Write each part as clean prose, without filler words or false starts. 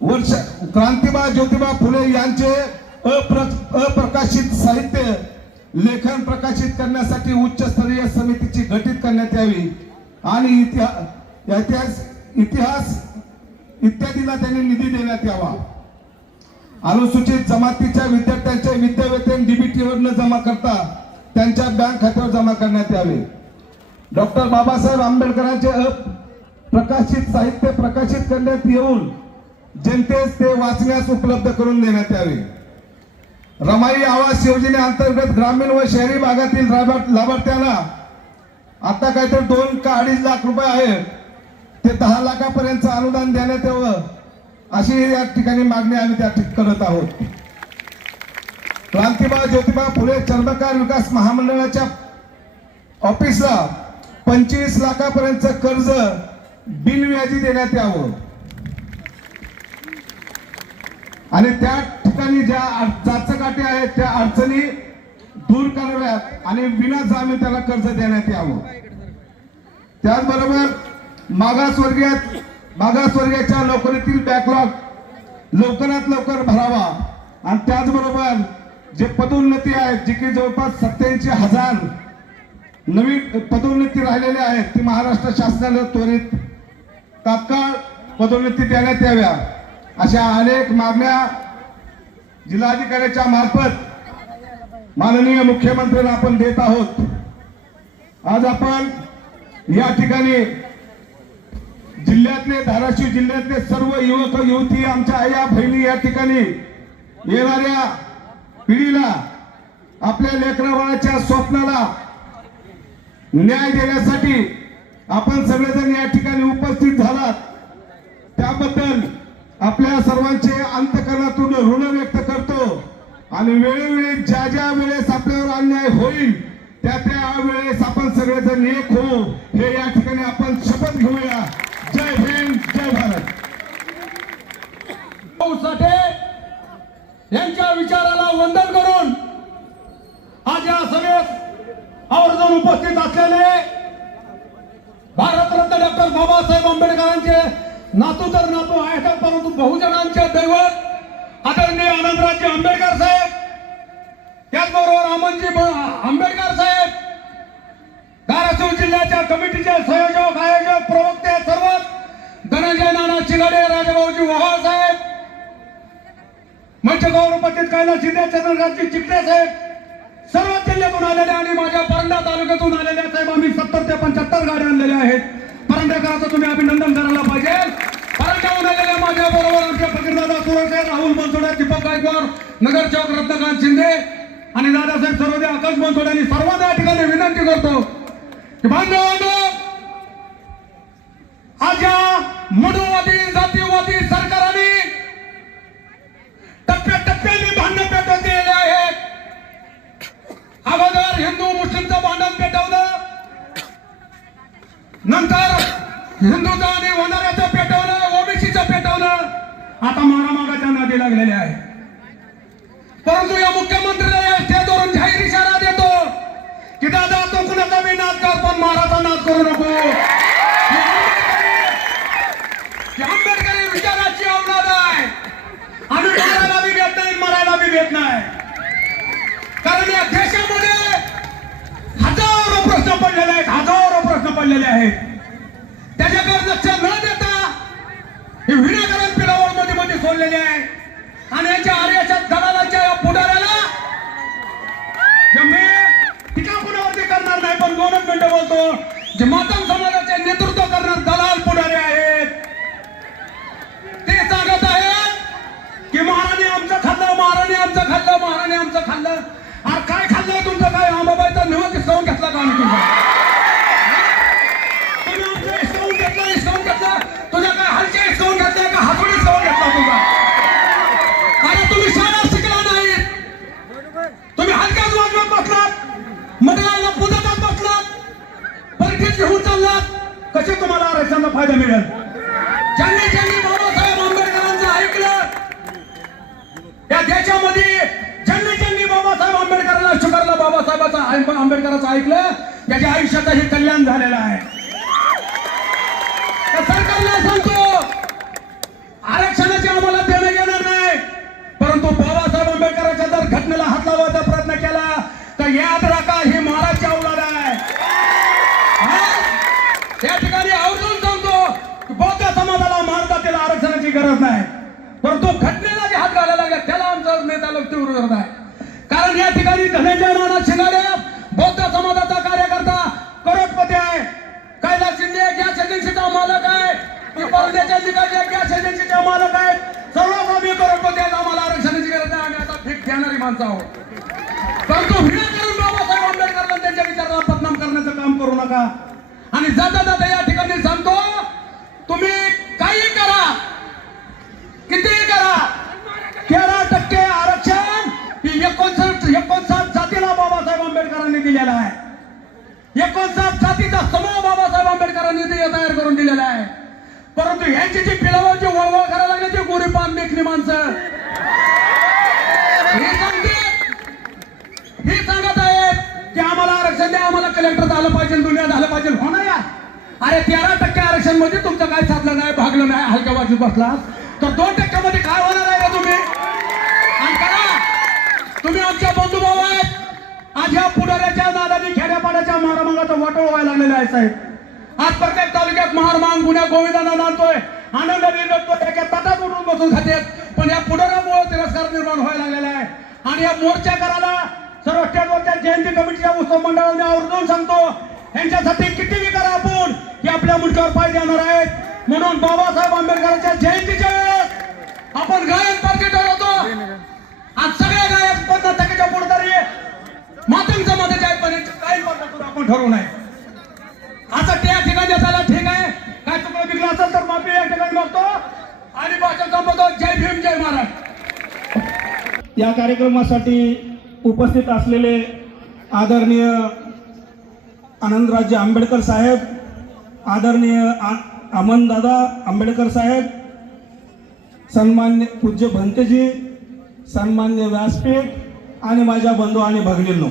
वर्ष क्रांतिबा ज्योतिबा फुले यांचे अप्रकाशित साहित्य लेखन प्रकाशित करण्यासाठी उच्चस्तरीय समितीची गठीत करण्यात यावी आणि इतिहास इत्यादीला त्यांनी निधी देण्यात यावा। अनुसूचित जमातीच्या विद्यार्थ्यांचे विद्यावेतन डीबीटीवर न जमा करता त्यांच्या बँक खात्यावर जमा करण्यात यावे। डॉक्टर बाबासाहेब आंबेडकरांचे अप्रकाशित साहित्य प्रकाशित करण्यात येऊन जनतेस ते वाचण्यास उपलब्ध करून देण्यात यावे। रमाई आवास योजनेअंतर्गत ग्रामीण व शहरी भागातील लाभार्थ्यांना आता काहीतरी 2 का 2.5 लाख रुपये आहे ते 10 लाखापर्यंत अनुदान देण्यात यावं अशी या ठिकाणी मागणी आम्ही त्या करत आहोत। क्रांतिबा ज्योतिबा फुले चर्मकार विकास महामंडळाच्या ऑफिसला 25 लाखापर्यंत कर्ज बिनव्याजी देण्यात यावं आणि त्या ठिकाणी ज्या चाचकाठी आहेत त्या अडचणी दूर कराव्यात आणि विना जामीन त्याला कर्ज देण्यात यावं। त्याचबरोबर मागासवर्गीयाच्या नोकरीतील बॅकलॉग लवकरात लवकर भरावा आणि त्याचबरोबर जे पदोन्नती आहेत जी की जवळपास 87,000 नवीन पदोन्नती राहिलेल्या आहेत ती महाराष्ट्र शासनाने त्वरित तात्काळ पदोन्नती देण्यात याव्या अशा अनेक मागण्या जिल्हाधिकाऱ्याच्या मार्फत माननीय मुख्यमंत्र्यांना आपण देत आहोत। आज आपण या ठिकाणी जिल्ह्यातले धाराशिव जिल्ह्यातले सर्व युवक युवती आमच्या आया बहिणी या ठिकाणी येणाऱ्या पिढीला आपल्या लेकराबाळाच्या स्वप्नाला न्याय देण्यासाठी आपण सगळेजण या ठिकाणी उपस्थित झालात त्याबद्दल आपल्या सर्वांचे अंतःकरणातून ऋण व्यक्त करतो आणि वेळोवेळी ज्या वेळेस आपल्यावर अन्याय होईल त्या वेळेस आपण सगळेजण एक हो हे या ठिकाणी आपण शपथ घेऊया। जय हिंद जय भारत। साठे यांच्या विचाराला वंदन करून आज या सभेत आवर्जून उपस्थित असलेले भारतरत्न डॉक्टर बाबासाहेब आंबेडकरांचे नातू तर नातू आहेत परंतु बहुजनांचे दैवत आदरणीय आनंदराजे आंबेडकर साहेब त्याचबरोबर अमनजी आंबेडकर साहेब धाराशिव जिल्ह्याच्या कमिटीचे संयोजक आयोजक प्रवक्ते सर्व धनंजय नाना चिगाडे राजाभाऊजी वहाळ साहेब मंचगाव उपस्थित कैलास शिंदे चंद्रकांतजी चिकटे साहेब सर्व जिल्ह्यातून आलेले आणि माझ्या परंडा तालुक्यातून आलेले साहेब आम्ही 70 ते 75 गाड्या आणलेल्या आहेत। परंडेकरांचं तुम्ही अभिनंदन करायला पाहिजे। परंड्याहून आलेल्या माझ्या बरोबर आमचे फकीरदादा सुरसे राहुल बनसोडे दीपक गायकवाड नगर चौक रत्नकांत शिंदे आणि दादासाहेब सरोदे आकाश बनसोडे यांनी सर्वांना या ठिकाणी विनंती करतो की बांधवांनो आज या मनुवादी जातीवादी सरकाराने टप्प्याटप्प्याने भांडण पेटवून दिलेले आहेत। अगोदर हिंदू मुस्लिमचं भांडण पेटवलं नंतर हिंदूचं आणि वंजाऱ्याचं पेटवलं ओबीसीचं पेटवलं आता मारामागाच्या नादी लागलेले आहे। परंतु या मुख्यमंत्र्याला या स्टेजवरून जाहीर इशारा देतो की दादा तो कुणाचा बी नाद कर पण माराचा नाद करू नको। आंबेडकरी विचाराची अवलाद आहे आम्ही मारायला बी भेट नाही मरायला बी भेट नाही कारण या देशामध्ये हजारो प्रश्न पडलेले आहेत हजारो प्रश्न पडलेले आहेत त्याच्याकडे लक्ष न देता हे विनाकारण पिरावळ मध्ये सोडलेले आहे आणि यांच्या आर्याच्या दलालाच्या या पुढाऱ्याला मी टीका कुणावरती करणार नाही पण 2 मिनिटं बोलतो जे मातंग समाजाचे नेतृत्व करणार दलाल पुढारी आहेत ते सांगत आहेत की महाराणी आमचं खाल्लं महाराणी आमचं खाल्लं महाराणी आमचं खाल्लं अरे काय खाल्लंय तुमचं काय आंबाबाईचा निवास हिसकावून घेतला का आम्ही तुमचा हिसकावून घेतला तुझ्या काय हलच्या हिसकावून घेतलाय का हातून हिसकावून घेतला तुझा अरे तुम्ही शाळा शिकला नाही तुम्ही हलक्याच वाजवत बसलात मंडळाला पुजतात बसलात परीक्षेत घेऊन चाललात कसे तुम्हाला आरक्षणाचा फायदा मिळेल। ज्यांनी बाबासाहेब आंबेडकरांचं ऐकलं या देशामध्ये ज्यांनी बाबासाहेब आंबेडकरांना स्वीकारलं बाबासाहेबांचं आंबेडकरांचं ऐकलं त्याच्या आयुष्यातही कल्याण झालेलं आहे। सरकारला सांगतो आरक्षणाची आम्हाला गरज नाही, परंतु घटनेला जे हात घालायला लागले त्याला आमचा नेता लोक तीव्र विरोध आहे. कारण या ठिकाणी धनंजय नाना शिंगाडे बौद्ध समाजाचा कार्यकर्ता करोडपती आहे. कैलास शिंदे गॅस एजन्सीचा मालक आहे. परदेशात निघाले गॅस एजन्सीचा मालक आहे. सर्व आम्ही करोडपती आहेत. आम्हाला आरक्षणाची गरज नाही. आम्ही आता भीक घेणारी माणसं आहोत. परंतु विनाकारण बाबासाहेब आंबेडकरांना त्यांच्या विचाराला बदनाम करण्याचं काम करू नका. आणि जाता जाता या ठिकाणी सांगतो, तुम्ही काही करा, कितीही करा, 13% आरक्षण ही 59 जातीला बाबासाहेब आंबेडकरांनी दिलेला आहे. 59 जातीचा समूह बाबासाहेब आंबेडकरांनी तयार करून दिलेला आहे. परंतु यांची जी पिलावाची वळवळ करायला लागली ती गोरी पान देखणी माणसं हे सांगत आहेत की आम्हाला आरक्षण द्या, आम्हाला कलेक्टर झालं पाहिजे, दुनिया झालं पाहिजे. हो ना यार, अरे 13% आरक्षण मध्ये तुमचं काय साधलं नाही, भागलं नाही, हलक्या बाजूत बसला तर 2% मध्ये काय होणार आहे का तुम्ही? आणि करा, तुम्ही आमच्या बंधुभाऊ आहेत. आज ह्या पुढाऱ्याच्या नादानी खेड्यापाड्याच्या मारामागाचा वाटोळ व्हायला लागलेला आहे साहेब. आज प्रत्येक तालुक्यात महारमांग गुन्ह्या गोविंदांना नांदतोय, आनंदाने जगतोय, एका तटात उठून बसून खात्यात. पण या पुढाऱ्यामुळे तिरस्कार निर्माण व्हायला लागलेला आहे. आणि या मोर्चा करायला सर्व स्टेटवरच्या जयंती कमिटीच्या उत्सव मंडळाने आवर्जून सांगतो, यांच्यासाठी किती करा आपण की आपल्या मुलक्यावर पाय देणार आहेत. म्हणून बाबासाहेब आंबेडकरांच्या जयंतीच्या वेळेस आपण गायक पार्टी ठरवतो. आज सगळ्या गायक 50%च्या पुढारी मातंग समाजाचे आहेत, पण काही पार्टी आपण ठरवू नये. आता त्या ठिकाणी असायला ठीक आहे, काय चुकलं बिकलं असेल तर माफी या ठिकाणी मागतो आणि भाषण संपवतो. जय भीम, जय महाराज. या कार्यक्रमासाठी उपस्थित असलेले आदरणीय आनंदराजे आंबेडकर साहेब, आदरणीय अमनदादा आंबेडकर साहेब, सन्मान्य पूज्य भंतेजी, सन्मान्य व्यासपीठ आणि माझ्या बंधू आणि भगिनींनो,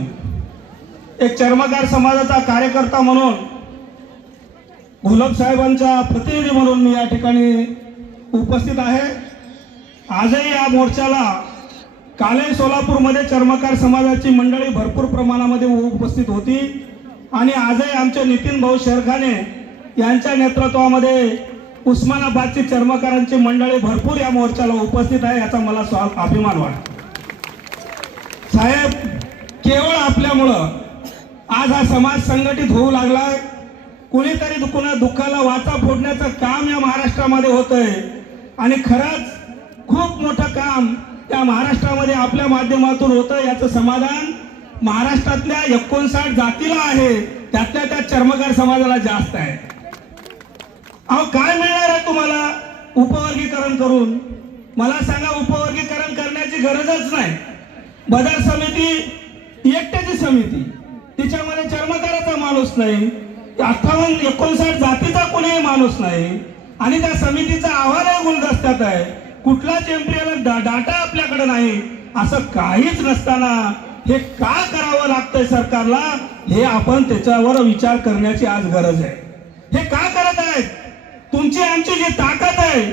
एक चर्मकार समाजाचा कार्यकर्ता म्हणून, घोलप साहेबांच्या प्रतिनिधी म्हणून मी या ठिकाणी उपस्थित आहे. आजही या मोर्चाला कालही सोलापूरमध्ये चर्मकार समाजाची मंडळी भरपूर प्रमाणामध्ये उपस्थित होती आणि आजही आमचे नितीन भाऊ शेरखाने यांच्या नेतृत्वामध्ये उस्मानाबादची चर्मकारांची मंडळी भरपूर या मोर्चाला उपस्थित आहे, याचा मला अभिमान वाटतो. साहेब, केवळ आपल्यामुळं आज हा समाज संघटित होऊ लागलाय. कुणीतरी कुणा दुःखाला वाचा फोडण्याचं काम या महाराष्ट्रामध्ये होतंय आणि खरंच खूप मोठं काम या महाराष्ट्रामध्ये आपल्या माध्यमातून होतं. याचं समाधान महाराष्ट्रातल्या 59 जातीला आहे, त्यातल्या त्या चर्मकार समाजाला जास्त आहे. अहो, काय मिळणार आहे तुम्हाला उपवर्गीकरण करून? मला सांगा, उपवर्गीकरण करण्याची गरजच नाही. बदार समिती एकट्याची समिती, तिच्यामध्ये चर्मकाराचा माणूस नाही, 59 जातीचा कोणीही माणूस नाही आणि त्या समितीचा अहवाल गुलदस्त्यात आहे. कुठलाच एम्पिरियल डाटा आपल्याकडे नाही. असं काहीच नसताना हे का करावं लागतंय सरकारला, हे आपण त्याच्यावर विचार करण्याची आज गरज आहे. हे का करत आहेत? तुमची आमची जी ताकद आहे,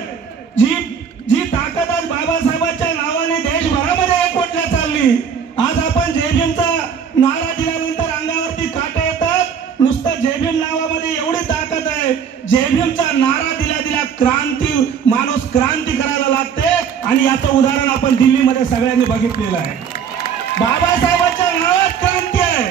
जी ताकद आज बाबासाहेबांच्या नावाने देशभरामध्ये एकवटल्या चालली. आज आपण जय भीमचा नारा दिल्यानंतर अंगावरती काटे येतात. नुसतं जय भीम नावामध्ये एवढी ताकद आहे, जय भीमचा नारा दिल्या माणूस क्रांती करायला लागते. आणि याचं उदाहरण आपण दिल्लीमध्ये सगळ्यांनी बघितलेलं आहे. बाबासाहेबांच्या नावात क्रांती आहे.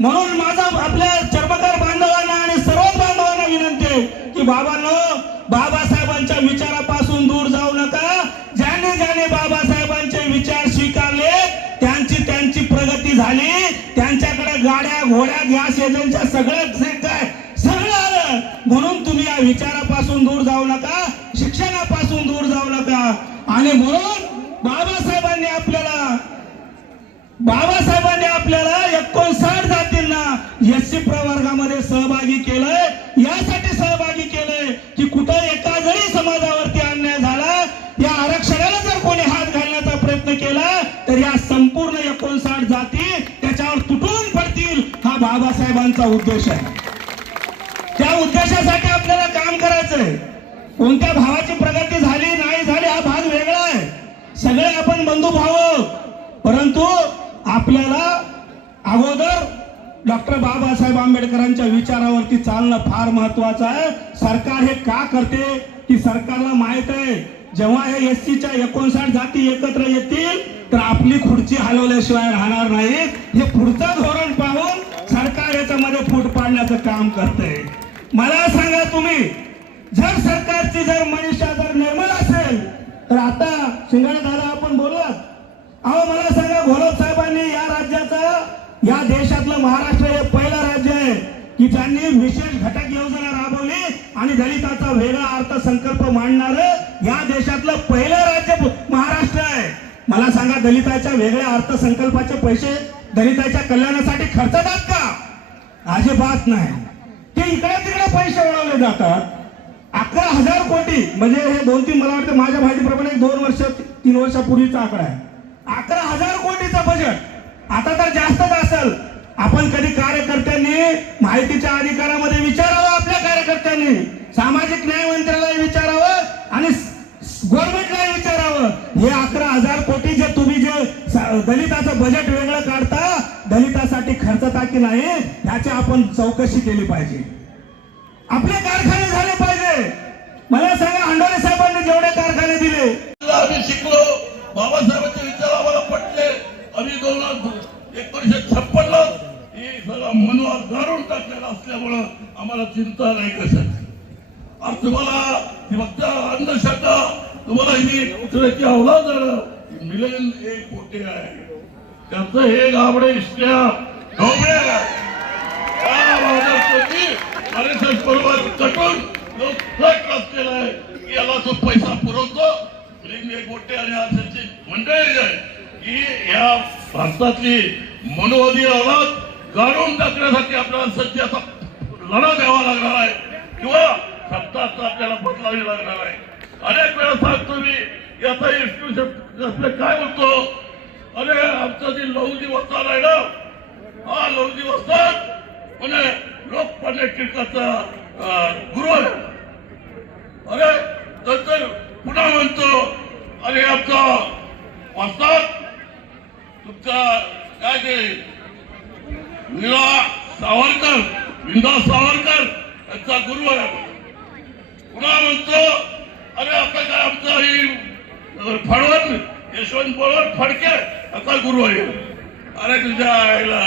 म्हणून माझा आपल्या चर्मकार बांधवांना आणि सर्व बांधवांना विनंती आहे की बाबासाहेबांच्या विचारापासून दूर जाऊ नका. ज्याने बाबासाहेबांचे विचार स्वीकारले त्यांची प्रगती झाली. त्यांच्याकडे गाड्या घोड्या गॅस एजन्सीच्या सगळं आलं. म्हणून तुम्ही या विचारापासून दूर जाऊ नका, शिक्षणापासून दूर जाऊ नका. आणि म्हणून बाबासाहेबांनी आपल्याला 59 जातींना एससी प्रवर्गामध्ये सहभागी केलंय. यासाठी सहभागी केलंय की कुठं एका जरी समाजावरती अन्याय झाला, या आरक्षणाला जर कोणी हात घालण्याचा प्रयत्न केला तर या संपूर्ण 59 जाती त्याच्यावर तुटून पडतील. हा बाबासाहेबांचा उद्देश आहे. त्या उद्देशासाठी आपल्याला काम करायचंय. कोणत्या भावाची प्रगती झाली नाही झाली हा भाग वेगळा आहे. सगळे आपण बंधू भाऊ, परंतु आपल्याला अगोदर डॉक्टर बाबासाहेब आंबेडकरांच्या विचारावरती चालणं फार महत्वाचं आहे. सरकार हे का करते की सरकारला माहित आहे जेव्हा हे एससीच्या 59 जाती एकत्र येतील तर आपली खुर्ची हलवल्याशिवाय राहणार नाहीत. हे पुढचं धोरण पाहून सरकार याच्यामध्ये फूट पाडण्याचं काम करते. मला सांगा तुम्ही, जर सरकारची जर मनीषा जर निर्मळ असेल तर आता शिंगाडे दादा आपण बोललात, अहो मला सांगा, घोलप साहेबांनी या राज्याचा, या देशातलं महाराष्ट्र हे पहिलं राज्य आहे की ज्यांनी विशेष घटक योजना राबवली आणि दलिताचा वेगळा अर्थसंकल्प मांडणार या देशातलं पहिलं राज्य महाराष्ट्र आहे. मला सांगा, दलिताच्या वेगळ्या अर्थसंकल्पाचे पैसे दलिताच्या कल्याणासाठी खर्चतात का? अजिबात नाही. ते इकडे तिकडे पैसे वळवले जातात. 11,000 कोटी म्हणजे हे 2-3 मला वाटतं माझ्या माहितीप्रमाणे 2-3 वर्षापूर्वीचा आकडा आहे. 11,000 कोटीचं बजेट. आता तर जास्तच असेल. आपण कधी कार्यकर्त्यांनी माहितीच्या अधिकारामध्ये विचारावं, आपल्या कार्यकर्त्यांनी सामाजिक न्याय मंत्र्याला विचारावं आणि गव्हर्नमेंटला विचारावं, हे 11,000 कोटी जे तुम्ही जे दलिताचं बजेट वेगळं काढता, दलितासाठी खर्चता की नाही ह्याची आपण चौकशी केली पाहिजे. आपले कारखाने झाले पाहिजे. मला सांगा, हंडोरे साहेबांनी जेवढे कारखाने दिले, आम्ही शिकलो, बाबासाहेबांचे विचार आम्हाला पटले. आम्ही 1956 ला हे सगळं मनोहर गाडून टाकलेला असल्यामुळं आम्हाला चिंता नाही कशाची. आज तुम्हाला फक्त अंधश्रद्धा, तुम्हाला ही कुत्र्याची अवलाद मिळेल 1 कोटी आहे. त्याचं हे गाबडे इष्ट्या ढोबळे RSS बरोबर कटून लोक फ्लट असलेला आहे की याला तो पैसा पुरवतो. 1 कोटी आणि RSSची मंडळी आहे की या भारतातली मनोवादी अवलाद गाडून टाकण्यासाठी आपल्याला सध्याचा लढा द्यावा लागणार आहे किंवा सत्ता आपल्याला बदलावी लागणार आहे. अनेक वेळा सांगतो मी, याचा इष्टू काय बोलतो, अरे आमचा जी लहुजी वस्ताद आहे ना, हा लहुजी वस्ताद म्हणजे लोकपाल टिळकाचा गुरु आहे. अरे नंतर पुन्हा म्हणतो, अरे आमचा वस्ताद तुमचा काय ते विंदा सावरकर यांचा गुरु आहे. पुन्हा म्हणतो, अरे आता काय आमचा ही फडवण यशवंत बळवंत फडके आता गुरु आहे. अरे तुझ्या आईला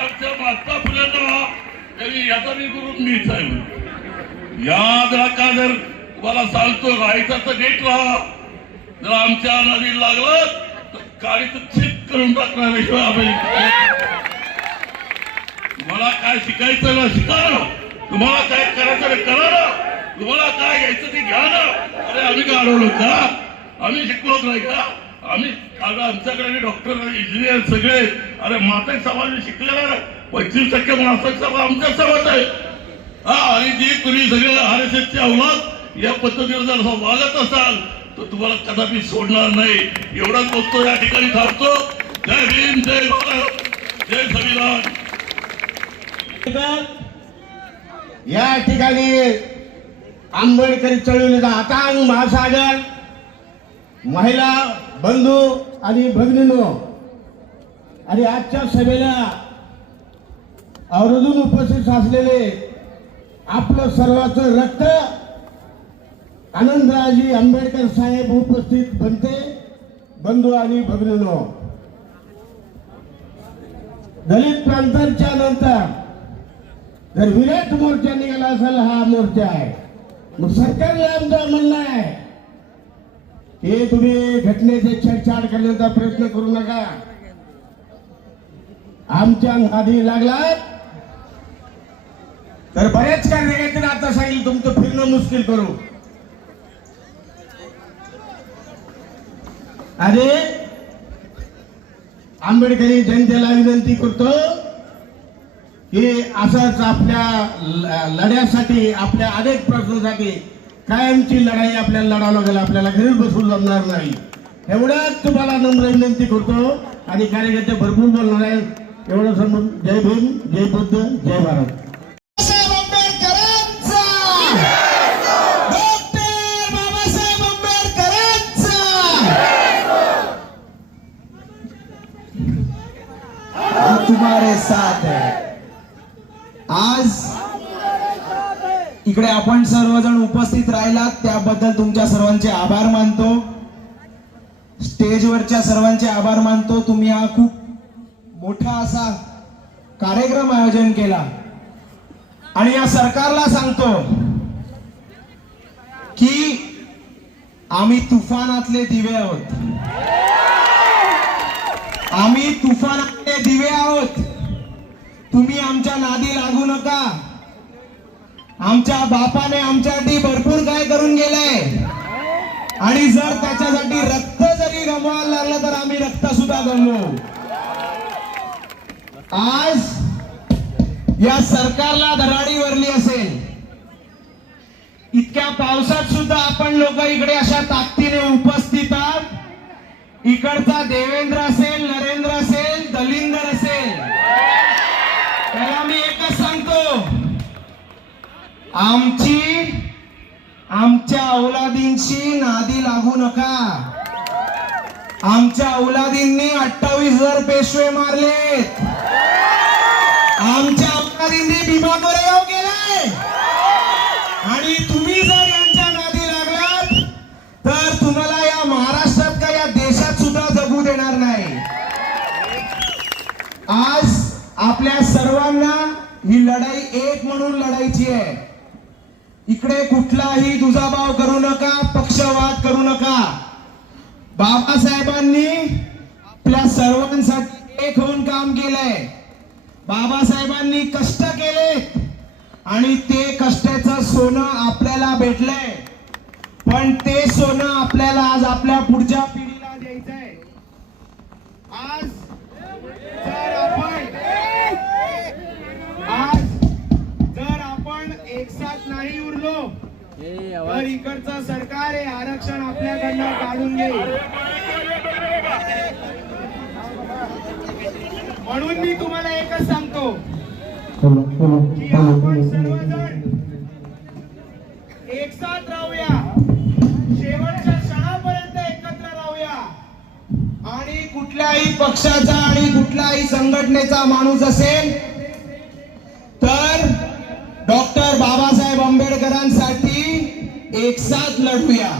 आमच्या माता फुलेंना तरी याचा मी गुरु मीच आहे. याद राखा, जर तुम्हाला सांगतो राहायचा तर नीट राहा. जर आमच्या नदी लागलं तर काळीच छिप करून टाकण्याशिवाय आम्ही. तुम्हाला काय शिकायचं ना शिका ना, तुम्हाला काय करायचं ना करा ना, तुम्हाला काय घ्यायचं ते घ्या ना. अरे आम्ही का अडवलो का? आम्ही शिकलोच नाही का? आम्ही आमच्याकडे डॉक्टर इंजिनियर सगळे, अरे मातक समाज शिकलेला 25% मातक समाज आमच्या समाज आहे. हा, आणि जी तुम्ही सगळे RSSची अवलाद या पद्धतीने जर वागत असाल तर तुम्हाला कदापि सोडणार नाही. एवढाच बोलतो, या ठिकाणी थांबतो. जय भीम, जय भारत, जय संविधान. या ठिकाणी आंबेडकरी चळवळीचा अथांग महासागर, महिला बंधू आणि भगिनींनो, आणि आजच्या सभेला आवर्जून उपस्थित असलेले आपलं सर्वांचं रक्त आनंदराजी आंबेडकर साहेब उपस्थित बनते बंधू आणि भगिनींनो, दलित प्रांतांच्या नंतर जर विराट मोर्चा निघाला असेल, हा मोर्चा आहे. मग सरकारला आमचं म्हणणं आहे की तुम्ही घटनेचे छेडछाड करण्याचा प्रयत्न करू नका. आमच्या नादी लागलात तर बऱ्याच कार्यकर्त्यांनी आता सांगितलं तुमचं फिरणं मुश्किल करू. आणि आंबेडकरी जनतेला विनंती करतो की असंच आपल्या लढ्यासाठी, आपल्या अनेक प्रश्नासाठी कायमची लढाई आपल्याला लढावं लागेल. आपल्याला घरी बसून जमणार नाही. एवढ्याच तुम्हाला नम्र विनंती करतो. आणि कार्यकर्ते भरपूर बोलणार आहेत. एवढं समजून जय भीम, जय बुद्ध, जय भारत. आंबेडकरांचा साथ है। आज इकडे आपण सर्वजण उपस्थित राहिलात त्याबद्दल तुमच्या सर्वांचे आभार मानतो। स्टेजवरच्या सर्वांचे आभार मानतो। तुम्ही हा खूप मोठा असा कार्यक्रम आयोजन केला आणि या सरकारला सांगतो की आम्ही तुफानातले दिवे आहोत। आम्ही तुफानातले दिवे आहोत। तुम्ही आमच्या नादी लागू नका। आमच्या बापाने आमच्यासाठी भरपूर काय करून गेलंय आणि जर त्याच्यासाठी रक्त जरी गमवायला लागलं तर आम्ही रक्त सुद्धा गमवू। आज या सरकारला धडाडी वरली असेल। इतक्या पावसात सुद्धा आपण लोक इकडे अशा ताकदीने उपस्थित आहात। इकडचा देवेंद्र असेल, नरेंद्र असेल, दलिंदर असेल, त्याला मी एकच सांगतो, आमच्या औलादींशी नादी लागू नका। आमच्या औलादींनी 28,000 पेशवे मारलेत। आमच्या औलादींनी भीमा कोरेगाव केलाय आणि तुम्ही जर यांच्या नादी लागलात तर तुम्हाला या महाराष्ट्रात का या देशात सुद्धा जगू देणार नाही। आज आपल्या सर्वांना ही लढाई एक म्हणून लढायची आहे। इकडे कुठलाही दुजाभाव करू नका, पक्षवाद करू नका। बाबासाहेबांनी आपल्या सर्वांसाठी एक होऊन काम केलंय। बाबासाहेबांनी कष्ट केले आणि ते कष्टाचं सोनं आपल्याला भेटलंय, पण ते सोनं आपल्याला आज आपल्या पुढच्या पिढीला द्यायचंय। आज जर आपण एक साथ नाही उरलो तर इकडचं सरकार हे आरक्षण आपल्याकडनं काढून घेईल। म्हणून मी तुम्हाला एकच सांगतो की आपण सर्वजण एक साथ राहूया, शेवटच्या क्षणापर्यंत एकत्र राहूया आणि कुठल्याही पक्षाचा आणि कुठल्याही संघटनेचा माणूस असेल तर डॉक्टर बाबासाहेब आंबेडकरांसाठी एक साथ लढूया।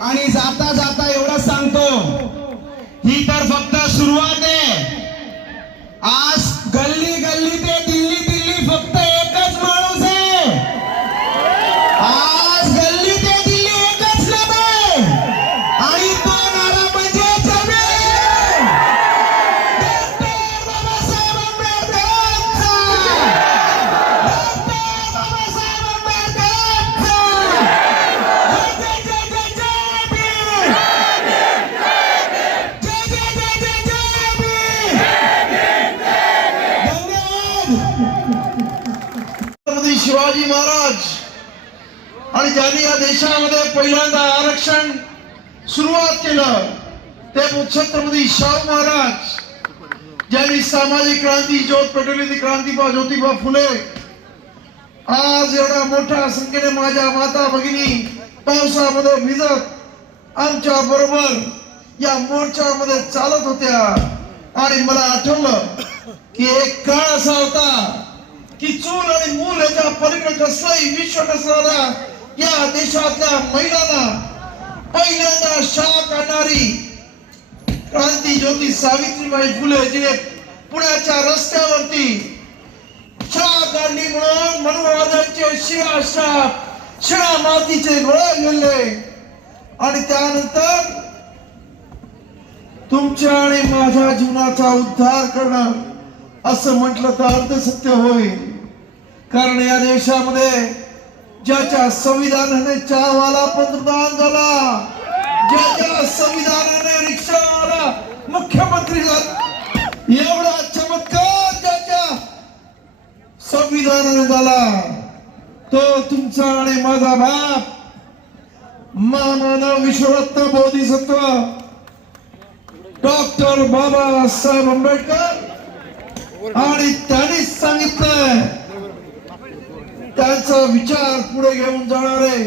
आणि जाता जाता एवढं सांगतो, ही तर फक्त सुरुवात आहे। आज गल्ली गल्ली ते दिल्ली दिल्ली फक्त एकच माणूस आहे। आज गल्ली ते दिल्ली एकच नाम आहे आणि तो नारा म्हणजे डॉक्टर बाबासाहेब आंबेडकरांचा। डॉक्टर बाबासाहेब आंबेडकरांचा। जय जय जय जय भीम। जय जय जय जय जय भीम। छत्रपती शिवाजी महाराज आणि ज्यांनी या देशामध्ये पहिल्यांदा आरक्षण सुरुवात केलं ते छत्रपती शाहू महाराज, ज्यांनी सामाजिक क्रांती ज्योत पेटवली ती क्रांतीबा ज्योतिबा फुले। आज एवढ्या मोठ्या संख्येने माझ्या माता भगिनी पावसामध्ये भिजत आमच्या बरोबर या मोर्चामध्ये चालत होत्या आणि मला आठवलं की एक काळ असा होता की चूल आणि मूल याच्या पलीकडे कसलाही विश्व नसणारा या देशातल्या महिलांना पहिल्यांदा शाळा काढणारी क्रांती ज्योती सावित्रीबाई फुले, जिने पुण्याच्या रस्त्यावरती शाळा काढली म्हणून मनुवादांचे शिळा मातीचे गोळे गेले आणि त्यानंतर तुमच्या आणि माझ्या जीवनाचा उद्धार करणार असं म्हटलं तर अर्धसत्य होईल। कारण या देशामध्ये ज्याच्या संविधानाने चहावाला पंतप्रधान झाला, ज्याच्या संविधानाने रिक्षावाला मुख्यमंत्री झाला, एवढा चमत्कार ज्याच्या संविधानाने झाला तो तुमचा आणि माझा बाप महामानव विश्वरत्न बोधिसत्व डॉक्टर बाबासाहेब आंबेडकर। आणि त्यांनीच सांगितलंय, त्यांचा विचार पुढे घेऊन जाणारे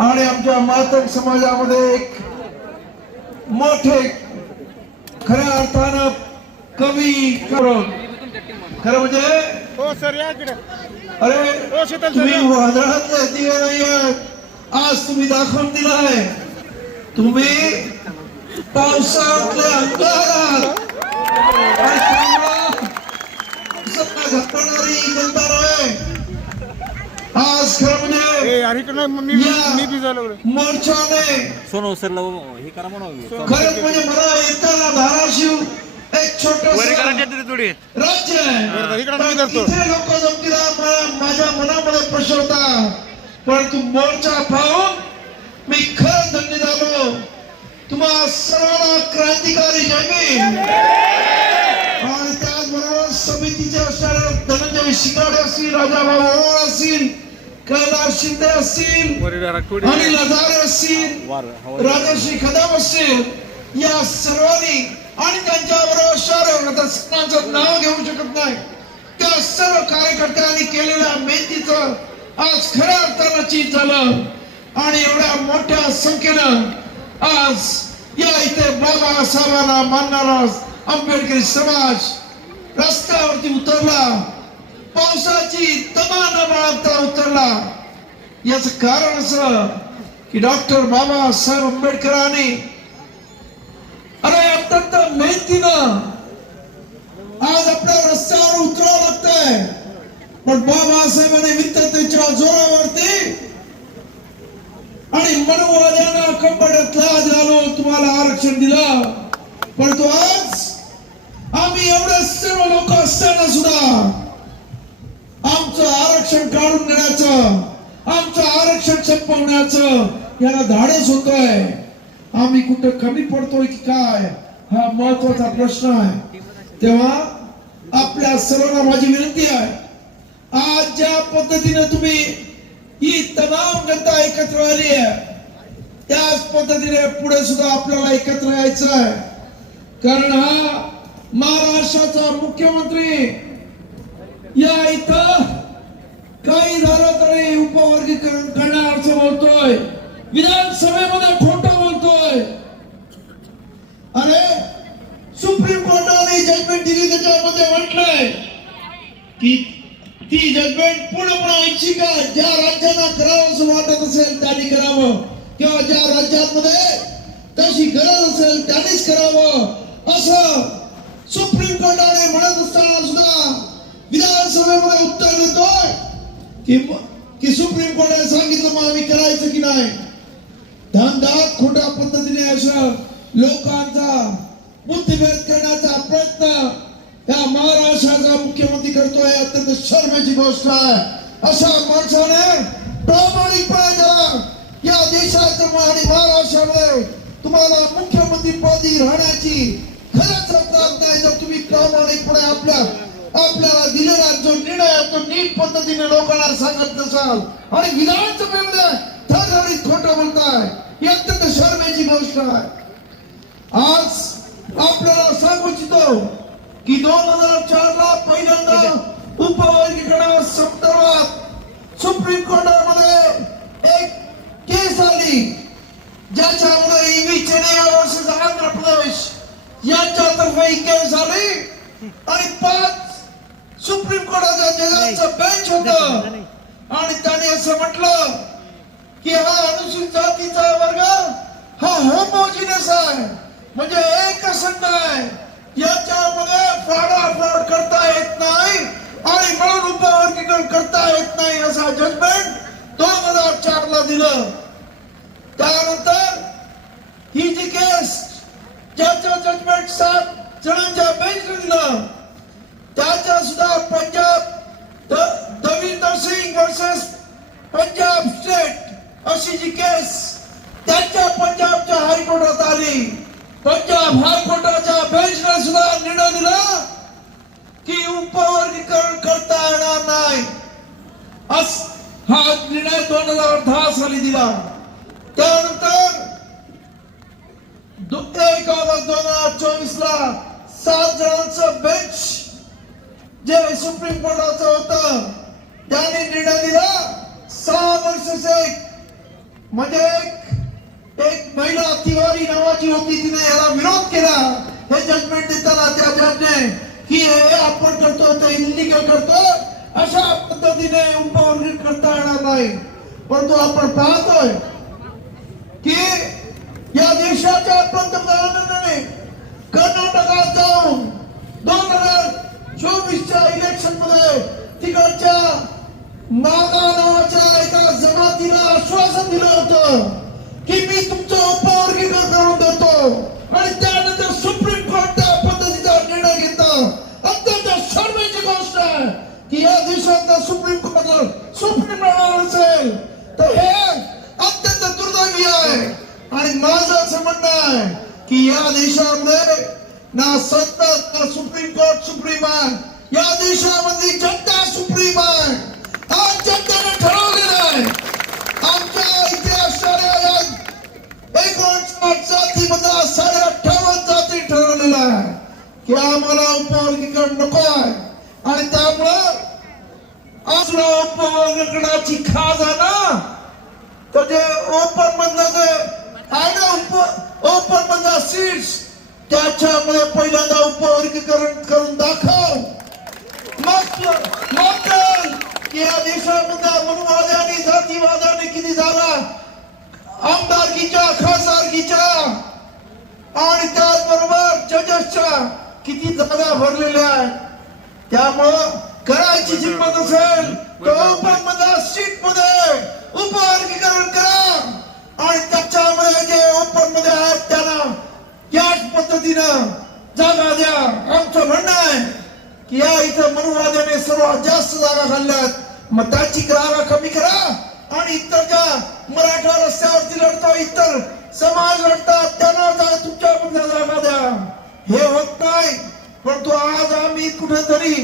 आणि आमच्या मातंग समाजामध्ये एक मोठे खऱ्या अर्थानं कवी करून खरं म्हणजे अरे तुम्ही वादळातले दिवे नाही आहेत, आज तुम्ही दाखवून दिलाय तुम्ही पावसातले अंगार आहात. आणि तुम्हाला घटणारी जनता नव्हे. आज खरं म्हणजे या मोर्चाने खरंच म्हणजे मला येताना धाराशिव एक छोटस राज्य आहे, इथे लोक जमतील माझ्या मनामध्ये प्रश्न होता, परंतु मोर्चा पाहून मी खरंच धन्य झालो. तुम्हा सर्वांना क्रांतिकारी जय भीम. आणि त्याचबरोबर समितीचे असणारे धनंजय शिंगाडे असतील, राजाभाऊ ओवाळ असतील, कैलास शिंदे असतील, आणि लजारे असतील, राजश्री कदम असतील, या सर्वांनी आणि त्यांच्याबरोबर सर्वांचं नाव घेऊ शकत नाही त्या सर्व कार्यकर्त्यांनी केलेल्या मेहनतीचं आज खऱ्या अर्थानं चीज झालं. आणि एवढ्या मोठ्या संख्येनं आज या इथे बाबासाहेबांना मानणारा आंबेडकरी समाज रस्त्यावरती उतरला, पावसाची दमा न बाळगता उतरला. याच कारण असं की डॉक्टर बाबासाहेब आंबेडकरांनी अरे अत्यंत मेहनतीनं आज आपल्या रस्त्यावर उतरावं लागतंय, पण बाबासाहेबांनी विद्यार्थ्यांच्या जोरावरती आणि मनोवाद्यांना कंबरत लाज घालून तुम्हाला आरक्षण दिलं. परंतु आज आम्ही एवढे सर्व लोक असताना सुद्धा आमचं आरक्षण काढून घेण्याचं, आमचं आरक्षण संपवण्याचं याला धाडस होतोय. आम्ही कुठं कमी पडतोय की काय, हा महत्वाचा प्रश्न आहे. तेव्हा आपल्या सर्वांना माझी विनंती आहे, आज ज्या पद्धतीने तुम्ही ही तमाम जनता एकत्र आली आहे, त्याच पद्धतीने पुढे सुद्धा आपल्याला एकत्र यायचं आहे. कारण हा महाराष्ट्राचा मुख्यमंत्री या इथं काही झालं तरी उपवर्गीकरण करण्याचं बोलतोय, विधानसभेमध्ये खोटं बोलतोय. अरे सुप्रीम कोर्टाने जजमेंट दिली, त्याच्यामध्ये म्हटलंय की ती जजमेंट पूर्णपणे ऐच्छिक आहे. ज्या राज्यांना करावं असं वाटत असेल त्यांनी करावं, किंवा ज्या राज्यांमध्ये तशी गरज असेल त्यांनीच करावं असं सुप्रीम कोर्टाने म्हणत असताना सुद्धा विधानसभेमध्ये उत्तर देतोय की सुप्रीम कोर्टाने सांगितलं मग आम्ही करायचं की नाही. धांदात खोट्या पद्धतीने असं लोकांचा बुद्धिभेद करण्याचा प्रयत्न या महाराष्ट्राचा मुख्यमंत्री करतोय. अत्यंत शर्मेची गोष्ट आहे. अशा माणसाने प्रामाणिकपणे जरा या देशाच्या आणि महाराष्ट्रामध्ये तुम्हाला मुख्यमंत्री पदी राहण्याची खरंच प्राप्त आहे. जर तुम्ही प्रामाणिकपणे आपल्याला दिलेला जो निर्णय आहे तो नीट पद्धतीने लोकांना सांगत नसाल आणि विधानसभेमध्ये ठरठरीत खोटं बोलताय, ही अत्यंत शर्मेची गोष्ट आहे. आज आपल्याला सांगू इच्छितो की 2004 ला पहिल्यांदा उपवर्गीकरण संदर्भात सुप्रीम कोर्टामध्ये एक केस आली, ज्याच्यामध्ये ईव्ही चेन्नई वर्सेस आंध्र प्रदेश यांच्यातर्फे ही केस आली आणि 5 सुप्रीम कोर्टाच्या जजांचं बेंच होतं आणि त्याने असं म्हटलं की हा अनुसूचित जातीचा वर्ग हा होमोजिनस आहे, म्हणजे एक संघ आहे, याच्यामध्ये फ्रॉड करता येत नाही आणि म्हणून उपवर्गीकरण करता येत नाही असा जजमेंट 2004 ला दिलं. त्यानंतर ही जी केस ज्याचं जजमेंट 7 जणांच्या बेंचने दिलं त्याच्या सुद्धा पंजाब दविंदर सिंग वर्सेस पंजाब स्टेट अशी जी केस त्यांच्या पंजाबच्या हायकोर्टात आली. पंजाब हायकोर्टाच्या बेंचने सुद्धा निर्णय दिला की उपवर्गीकरण करता येणार नाही. हा निर्णय 2010 साली दिला. त्यानंतर 1 ऑगस्ट 2024 ला 7 जणांचं बेंच जे सुप्रीम कोर्टाचं होतं त्यांनी निर्णय दिला 6 वर्षाचे म्हणजे एक महिला तिवारी नावाची होती, तिने याला विरोध केला हे जजमेंट देताना त्या जजने की हे आपण करतो ते इलिगल करतो अशा पद्धतीने उपवर्गीत करता येणार नाही. परंतु आपण पाहतोय की या देशाच्या पंतप्रधानांनी कर्नाटकात जाऊन 2024च्या इलेक्शन मध्ये तिकडच्या नागा नावाच्या एका जमातीला आश्वासन दिलं होतं की मी तुमचं उपवर्गीकरण करून देतो आणि त्यानंतर सुप्रीम कोर्ट त्या पद्धतीचा निर्णय घेतं. अत्यंत शर्मेची गोष्ट आहे की या देशातला सुप्रीम राहणार असेल तर हे अत्यंत दुर्दैवी आहे. आणि माझं असं म्हणणं आहे की या देशामध्ये ना सत्ता ना सुप्रीम कोर्ट सुप्रीम आहे. या देशामध्ये जनता सुप्रीम आहे. आज जनतेने ठरवलेलं आहे. आमच्या इथे असणाऱ्या या 59 जातीमधल्या 58 जाती ठरवलेल्या आहे की आम्हाला उपवर्गीकरण नको आहे. आणि त्यामुळं आज उपवर्गीकरणाची खाज आहे ना तर जे ओपन मधलं जे आहे ना ओपन मधल्या सीट्स त्याच्यामध्ये पहिल्यांदा उपवर्गीकरण करून दाखव. मग या देशामधल्या मनुवाद्याने जातीवादाने किती जागा आमदारकीच्या खासदारकीच्या आणि त्याचबरोबर जजेसच्या किती जागा भरलेल्या आहेत. त्यामुळं करायची जिंमत असेल तर ओपन मधल्या सीट मध्ये उपवर्गीकरण करा आणि त्याच्यामध्ये जे ओपन मध्ये आहेत त्यांना त्याच पद्धतीनं जागा द्या. आमचं म्हणणं आहे की या इथं मनुवाद्याने सर्वात जास्त जागा खाल्ल्यात मग त्याची जागा कमी करा आणि इतर ज्या मराठा रस्त्यावरती लढतो इतर समाज लढतात त्यांना तुमच्या मधल्या जागा द्या. हे होत नाही. परंतु आज आम्ही कुठेतरी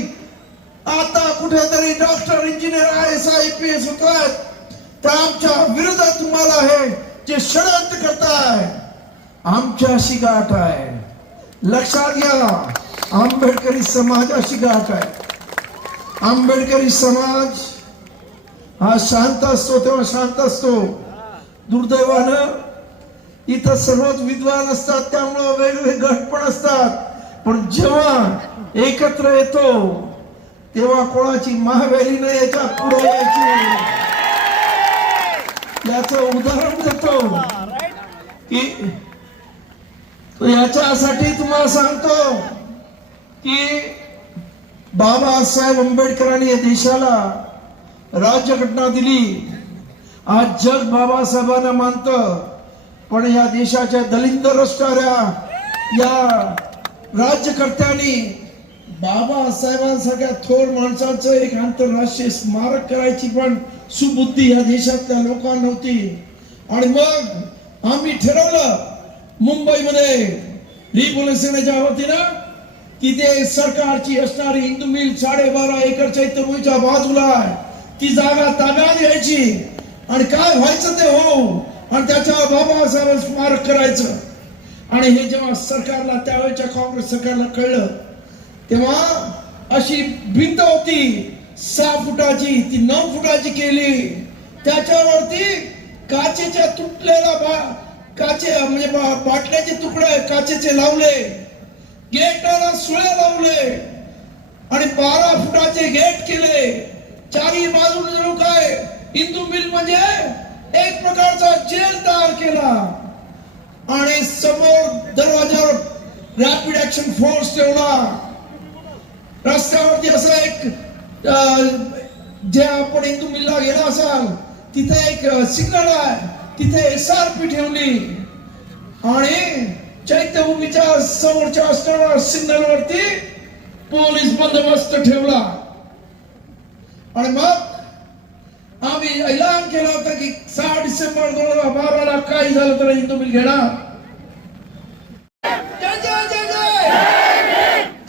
डॉक्टर इंजिनियर IAS IPS होत आहेत तर आमच्या विरोधात तुम्हाला हे जे षडयंत्र करताय आमच्याशी गाठ आहे. लक्षात घ्या आंबेडकरी समाजाशी गाठ आहे. आंबेडकरी समाज हा शांत असतो तेव्हा शांत असतो. दुर्दैवानं इथं सर्वच विद्वान असतात त्यामुळं वेगवेगळे गट पण असतात. पण जेव्हा एकत्र येतो तेव्हा कोणाची महावेली नाही याच्या पुढे यायची. याचं उदाहरण देतो की याच्यासाठी तुम्हाला सांगतो की बाबासाहेब आंबेडकरांनी या देशाला राज्यघटना दिली. आज जग बाबासाहेबांना मानतं पण या देशाच्या दलिंदर असणाऱ्या या राज्यकर्त्यांनी बाबासाहेबांसारख्या थोर माणसांचं एक आंतरराष्ट्रीय स्मारक करायची पण सुबुद्धी या देशातल्या लोकांना नव्हती. आणि मग आम्ही ठरवलं मुंबईमध्ये रिपब्लिकच्या वतीनं की ते सरकारची असणारी हिंदू मिल 12.5 एकर चैत्यभूमीच्या बाजूला आहे ती जागा ताब्यात घ्यायची आणि काय व्हायचं ते हो आणि त्याच्यावर बाबासाहेब स्मारक करायचं. आणि हे जेव्हा सरकारला त्यावेळेच्या काँग्रेस सरकारला कळलं तेव्हा अशी भिंत होती 6 फुटाची ती 9 फुटाची केली. त्याच्यावरती काचेच्या तुटलेला काचे म्हणजे बाटल्याचे तुकडे काचेचे लावले. गेटला सुळे लावले आणि 12 फुटाचे गेट केले. चारी बाजूने जणू काय हिंदू मिल म्हणजे एक प्रकारचा जेल तयार केला आणि समोर दरवाजावर रॅपिड ऍक्शन फोर्स ठेवला. रस्त्यावरती असं एक जे आपण हिंदू मिलला गेला असाल तिथे एक सिग्नल आहे तिथे SRP ठेवली आणि चैत्यभूमीच्या समोरच्या असणाऱ्या सिग्नल वरती पोलीस बंदोबस्त ठेवला. आणि मग आम्ही ऐलान केला होता की 6 डिसेंबर 2012 काही झालं तर हिंदू मिल घेणार. जय जय जय जय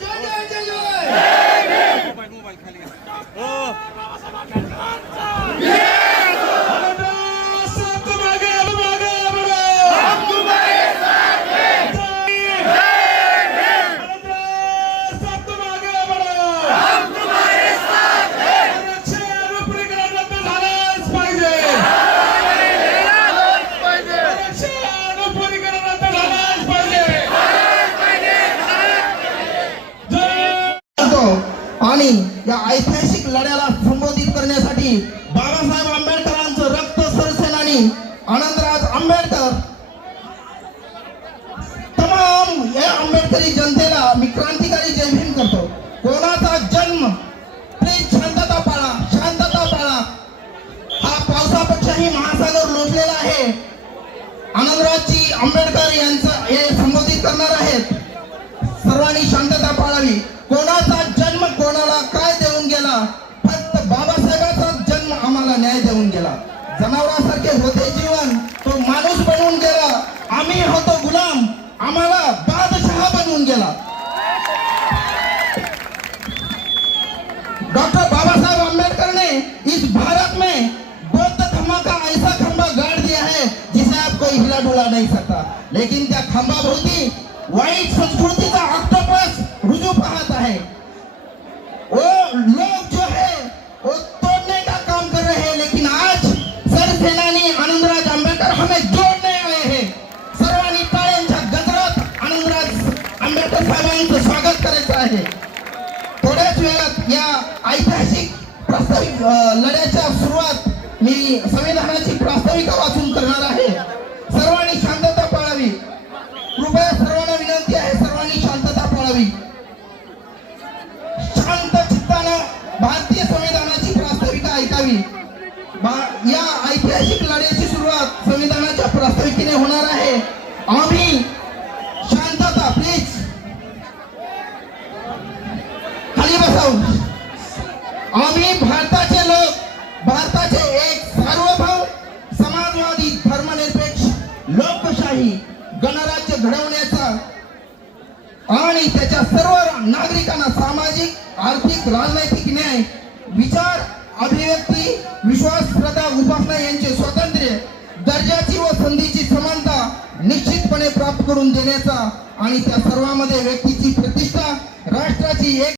जय जय जय जय मोबाईल खाली या ऐतिहासिक लढ्याला संबोधित करण्यासाठी बाबासाहेब आंबेडकरांचं रक्त सरसेनानी आनंदराज आंबेडकर, तमाम या आंबेडकरी जनतेला मी क्रांतिकारी जय भीम करतो. कोणाचा जन्म, प्लीज शांतता पाळा, शांतता पाळा. हा पावसापेक्षाही महासागर लोटलेला आहे. आनंदराजजी आंबेडकर यांचं हे संबोधित करणार आहेत. सर्वांनी शांतता पाळावी. कोणाचा जन्म कोणाला काय देऊन गेला? फक्त बाबासाहेबांचा जन्म आम्हाला न्याय देऊन गेला. जनावरांसारखे होते जीवन, तो माणूस बनवून गेला. आम्ही होतो गुलाम, आम्हाला बादशाह बनवून गेला. डॉक्टर बाबासाहेब आंबेडकर ने इस भारत में बौद्ध धर्म का ऐसा खंभा गाड़ दिया है जिसे आप कोई हिला डुला नहीं सकता. लेकिन त्या खंभाभोवती वाईट संस्कृतीचा ऑक्टोपस रुजू पाहत आहे. वो लोग जो है वो तोड़ने का काम कर रहे हैं, लेकिन आज सरसेनानी आनंदराज आंबेडकर हमें जोड़ने आए हैं. सर्वांनी टाळ्यांच्या गजरात आनंदराज आंबेडकर साहेबांचं स्वागत करायचं आहे. थोड्याच वेळात या ऐतिहासिक प्रास्ताविक लढ्याच्या सुरुवात मी संविधानाची प्रास्ताविका वाचून करणार आहे. सर्वांनी शांतता पाळावी. कृपया सर्वांना विनंती आहे, सर्वांनी शांतता पाळावी. शांत चित्तानं भारतीय संविधानाची प्रास्ताविका ऐकावी. या ऐतिहासिक लढ्याची सुरुवात संविधानाच्या प्रास्ताविकेने होणार आहे. आम्ही शांतता, प्लीज खाली बसाव. आम्ही भारताचे लोक, भारताचे एक सार्वभौम समाजवादी धर्मनिरपेक्ष लोकशाही गणराज्य घडवण्याचा आणि त्याच्या सर्व नागरिकांना सामाजिक, आर्थिक, राजनैतिक न्याय, विचार, अभिव्यक्ती, विश्वास, श्रद्धा, उपासना यांचे स्वातंत्र्य, दर्जाची व संधीची समानता निश्चितपणे प्राप्त करून देण्याचा आणि त्या सर्वांमध्ये व्यक्तीची प्रतिष्ठा, राष्ट्राची एक